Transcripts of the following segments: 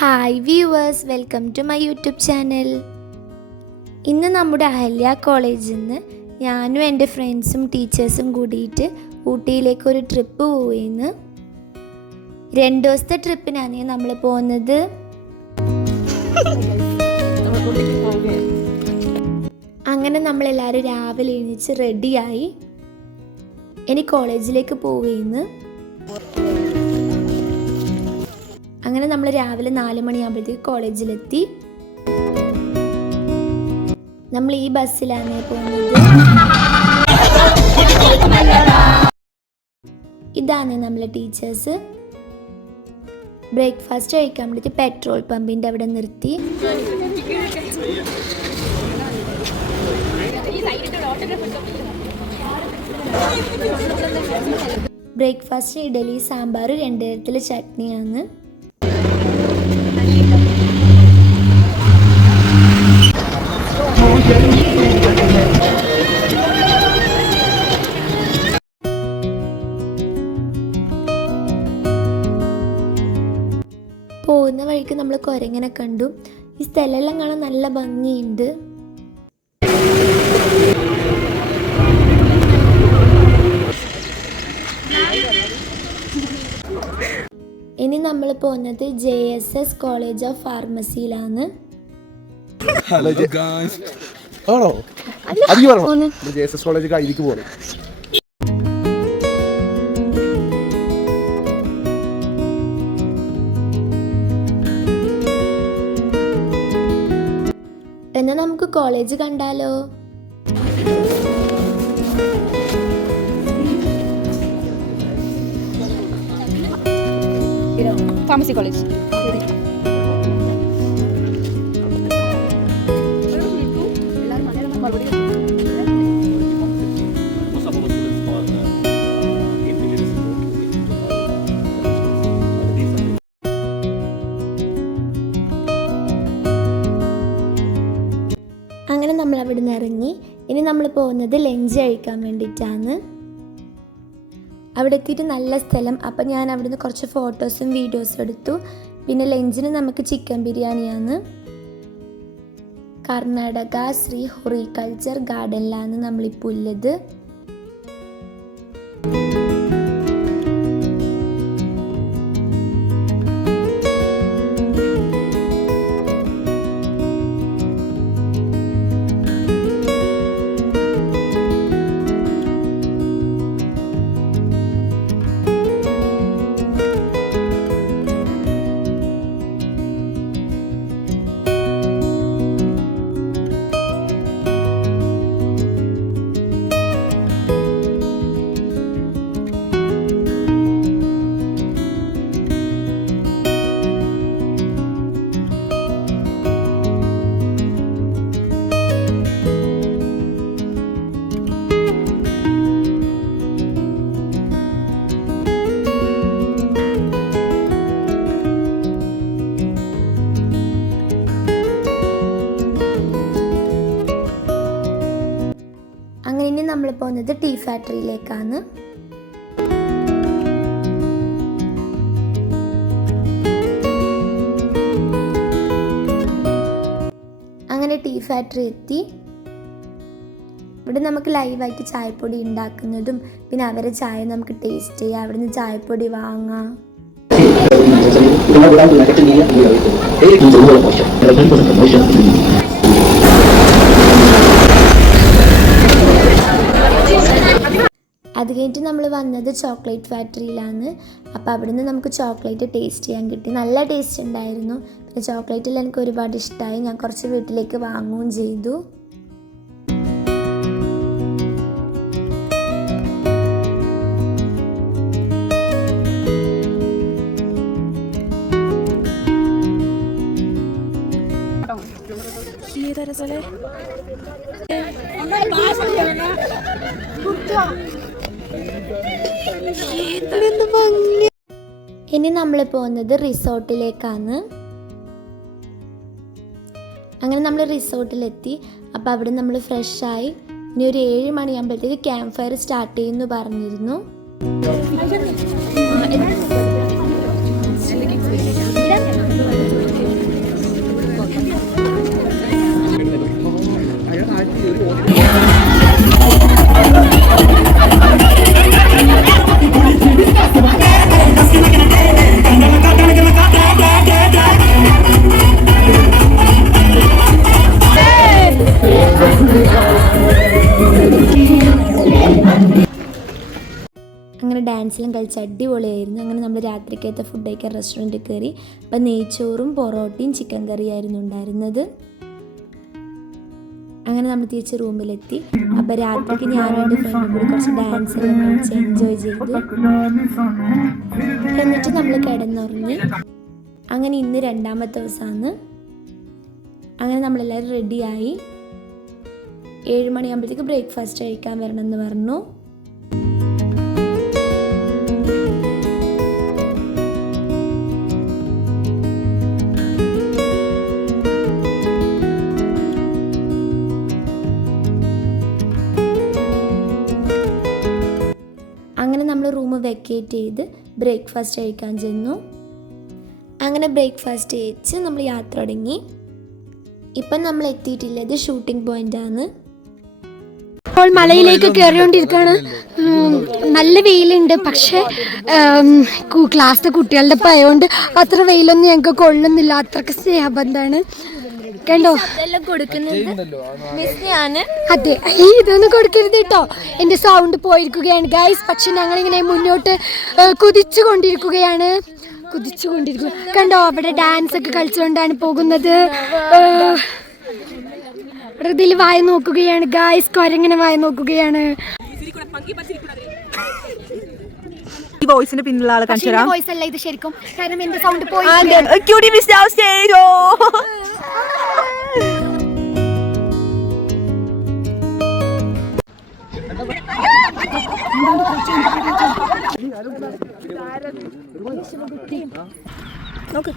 Hi viewers, welcome to my YouTube channel. ഇന്ന് നമ്മുടെ അഹല്യ കോളേജിൽ നിന്ന് ഞാനും എൻ്റെ ഫ്രണ്ട്സും ടീച്ചേഴ്സും കൂടിയിട്ട് ഊട്ടിയിലേക്ക് ഒരു ട്രിപ്പ് പോയിന്ന്. 2 ദിവസത്തെ ട്രിപ്പിനാണ് നമ്മൾ പോകുന്നത്. അങ്ങനെ നമ്മളെല്ലാവരും രാവിലെ എണീച്ച് റെഡിയായി ഇനി കോളേജിലേക്ക് പോവുകയെന്ന്. അങ്ങനെ നമ്മൾ രാവിലെ 4 മണിയാകുമ്പോഴത്തേക്ക് കോളേജിലെത്തി. നമ്മൾ ഈ ബസ്സിലാണ് പോകുന്നത്. ഇതാണ് നമ്മളെ ടീച്ചേഴ്സ്. ബ്രേക്ക്ഫാസ്റ്റ് കഴിക്കാൻ വേണ്ടിയിട്ട് പെട്രോൾ പമ്പിൻ്റെ അവിടെ നിർത്തി. ബ്രേക്ക്ഫാസ്റ്റിന് ഇഡലി, സാമ്പാർ, 2 തരത്തിലെ ചട്നിയാണ്. പോകുന്ന വഴിക്ക് നമ്മൾ കുരങ്ങനെ കണ്ടു. ഈ സ്ഥലമെല്ലാം കാണാൻ നല്ല ഭംഗിയുണ്ട്. ഇനി നമ്മൾ പോകുന്നത് JSS കോളേജ് ഓഫ് ഫാർമസിയിലാണ്. JSS കോളേജ് കഴിഞ്ഞിട്ട് പോകണം. എന്നാൽ നമുക്ക് കോളേജ് കണ്ടാലോ? Pharmacy college. അങ്ങനെ നമ്മൾ അവിടെ നിന്ന് ഇറങ്ങി. ഇനി നമ്മൾ പോകുന്നത് ലഞ്ച് കഴിക്കാൻ വേണ്ടിയിട്ടാണ്. അവിടെ എത്തിയിട്ട് നല്ല സ്ഥലം. അപ്പം ഞാൻ അവിടുന്ന് കുറച്ച് ഫോട്ടോസും വീഡിയോസും എടുത്തു. പിന്നെ ലഞ്ചിന് നമുക്ക് ചിക്കൻ ബിരിയാണിയാണ്. കർണാടക ശ്രീ ഹൊറിക്കൾച്ചർ ഗാർഡനിലാണ് നമ്മളിപ്പോൾ ഉള്ളത്. അങ്ങനെ ഇനി നമ്മൾ പോകുന്നത് ടീ ഫാക്ടറിയിലേക്കാണ്. അങ്ങനെ ടീ ഫാക്ടറി എത്തി. ഇവിടെ നമുക്ക് ലൈവായിട്ട് ചായപ്പൊടി ഉണ്ടാക്കുന്നതും പിന്നെ അവരെ ചായ നമുക്ക് ടേസ്റ്റ് ചെയ്യാം. അവിടെ നിന്ന് ചായപ്പൊടി വാങ്ങാം. അത് കഴിഞ്ഞിട്ട് നമ്മൾ വന്നത് ചോക്ലേറ്റ് ഫാക്ടറിയിലാണ്. അപ്പോൾ അവിടുന്ന് നമുക്ക് ചോക്ലേറ്റ് ടേസ്റ്റ് ചെയ്യാൻ കിട്ടി. നല്ല ടേസ്റ്റ് ഉണ്ടായിരുന്നു. പിന്നെ ചോക്ലേറ്റിൽ എനിക്ക് ഒരുപാട് ഇഷ്ടമായി. ഞാൻ കുറച്ച് വീട്ടിലേക്ക് വാങ്ങുകയും ചെയ്തു. ഇനി നമ്മൾ പോകുന്നത് റിസോർട്ടിലേക്കാണ്. അങ്ങനെ നമ്മൾ റിസോർട്ടിലെത്തി. അപ്പോൾ അവിടെ നമ്മൾ ഫ്രഷായി. ഇനി ഒരു 7 മണിയാകുമ്പോഴത്തേക്ക് ക്യാമ്പ് ഫയർ സ്റ്റാർട്ട് ചെയ്യുമെന്ന് പറഞ്ഞിരുന്നു. അങ്ങനെ ഡാൻസിലും കളിച്ച് അടിപൊളിയായിരുന്നു. അങ്ങനെ നമ്മൾ രാത്രിക്കത്തെ ഫുഡ് കഴിക്കാൻ റെസ്റ്റോറൻറ്റിൽ കയറി. അപ്പം നെയ്ച്ചോറും പൊറോട്ടയും ചിക്കൻ കറിയായിരുന്നു ഉണ്ടായിരുന്നത്. അങ്ങനെ നമ്മൾ തിരിച്ച് റൂമിലെത്തി. അപ്പോൾ രാത്രിക്ക് ഞാനും എൻ്റെ ഫ്രണ്ടും കൂടി കുറച്ച് ഡാൻസ് എല്ലാം കളിച്ച് എൻജോയ് ചെയ്തു. എന്നിട്ട് നമ്മൾ കിടന്നുറങ്ങി. അങ്ങനെ ഇന്ന് 2ാമത്തെ ദിവസമാണ്. അങ്ങനെ നമ്മളെല്ലാവരും റെഡിയായി. 7 മണിയാകുമ്പോഴത്തേക്ക് ബ്രേക്ക്ഫാസ്റ്റ് കഴിക്കാൻ വരണമെന്ന് പറഞ്ഞു. അങ്ങനെ നമ്മൾ റൂം വെക്കേറ്റ് ചെയ്ത് ബ്രേക്ക്ഫാസ്റ്റ് കഴിക്കാൻ ചെന്നു. അങ്ങനെ ബ്രേക്ക്ഫാസ്റ്റ് കഴിച്ച് നമ്മൾ യാത്ര തുടങ്ങി. ഇപ്പം നമ്മൾ എത്തിയിട്ടുള്ളത് ഷൂട്ടിംഗ് പോയിൻ്റാണ്. ഇപ്പോൾ മലയിലേക്ക് കയറിക്കൊണ്ടിരിക്കുകയാണ്. നല്ല വെയിലുണ്ട്, പക്ഷേ ക്ലാസ്സിലെ കുട്ടികളുടെ പയതുകൊണ്ട് അത്ര വെയിലൊന്നും ഞങ്ങൾക്ക് കൊള്ളുന്നില്ല. അത്രക്ക് സ്നേഹബന്ധമാണ്. കണ്ടോ അതെ, ഇതൊന്നും കൊടുക്കരുത് കേട്ടോ. എൻ്റെ സൗണ്ട് പോയിരിക്കുകയാണ് ഗൈസ്. പക്ഷെ ഞങ്ങളിങ്ങനെ മുന്നോട്ട് കുതിച്ചുകൊണ്ടിരിക്കുകയാണ്. കണ്ടോ, അവിടെ ഡാൻസ് ഒക്കെ കളിച്ചുകൊണ്ടാണ് പോകുന്നത്. ഇതിൽ വായ നോക്കുകയാണ് ഗൈസ്. കൊരങ്ങനെ വായ നോക്കുകയാണ്. ഈ വോയിസിന് പിന്നിലുള്ള ആളെ കാണിച്ചു തരാം. വോയിസ് അല്ല ഇത് ശരിക്കും, കാരണം എന്റെ സൗണ്ട് പോയി. നോക്ക്.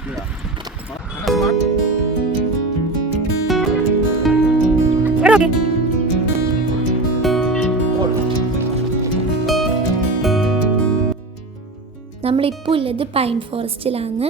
നമ്മളിപ്പോൾ ഉള്ളത് പൈൻ ഫോറസ്റ്റിലാണ്.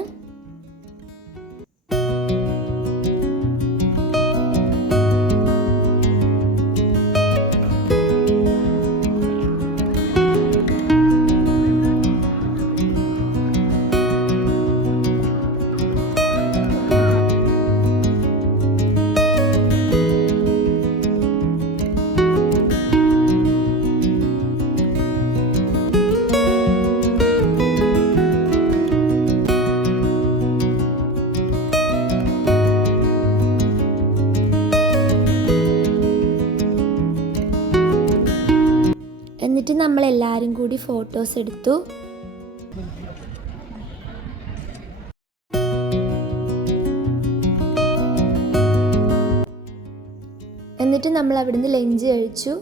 എന്നിട്ട് നമ്മളെല്ലാവരും കൂടി ഫോട്ടോസ് എടുത്തു. എന്നിട്ട് നമ്മൾ അവിടുന്ന് ലഞ്ച് കഴിച്ചു.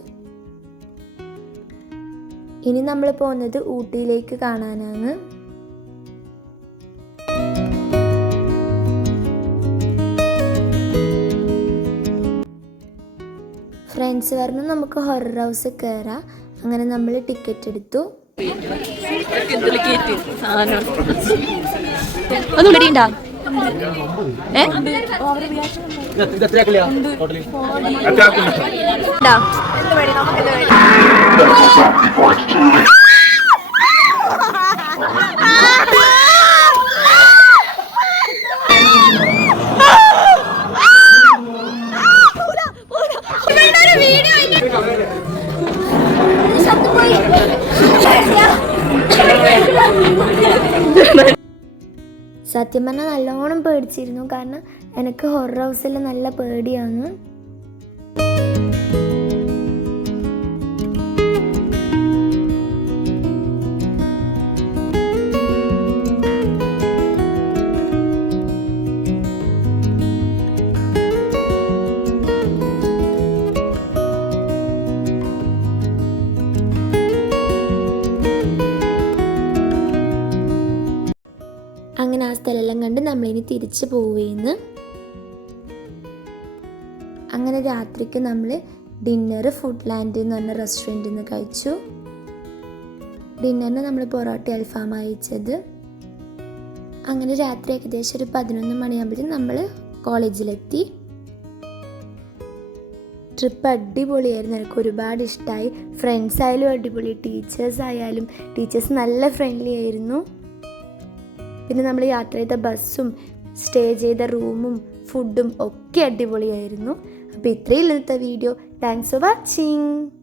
ഇനി നമ്മൾ പോകുന്നത് ഊട്ടിയിലേക്ക് കാണാനാണ്. ഫ്രണ്ട്സ് പറഞ്ഞു നമുക്ക് ഹൊറർ ഹൗസ് കയറാം. അങ്ങനെ നമ്മൾ ടിക്കറ്റ് എടുത്തു. സത്യം പറഞ്ഞാൽ നല്ലോണം പേടിച്ചിരുന്നു, കാരണം എനിക്ക് ഹൊറർ ഹൗസിൽ നല്ല പേടിയാണ്. അങ്ങനെ ആ സ്ഥലമെല്ലാം കണ്ട് നമ്മളിനി തിരിച്ച് പോവുകയെന്ന്. അങ്ങനെ രാത്രിക്ക് നമ്മൾ ഡിന്നർ ഫുഡ് ലാൻഡ് എന്ന് പറഞ്ഞ റെസ്റ്റോറൻറ്റിൽ നിന്ന് കഴിച്ചു. ഡിന്നറിന് നമ്മൾ പൊറോട്ട അൽഫാം അയച്ചത്. അങ്ങനെ രാത്രി ഏകദേശം ഒരു 11 മണിയാകുമ്പോഴത്തേക്കും നമ്മൾ കോളേജിലെത്തി. ട്രിപ്പ് അടിപൊളിയായിരുന്നു. എനിക്ക് ഒരുപാട് ഇഷ്ടമായി. ഫ്രണ്ട്സ് ആയാലും അടിപൊളി, ടീച്ചേഴ്സ് നല്ല ഫ്രണ്ട്ലി ആയിരുന്നു. പിന്നെ നമ്മൾ യാത്ര ചെയ്ത ബസ്സും സ്റ്റേ ചെയ്ത റൂമും ഫുഡും ഒക്കെ അടിപൊളിയായിരുന്നു. അപ്പോൾ ഇത്രയും ഇന്നത്തെ വീഡിയോ. Thanks for watching.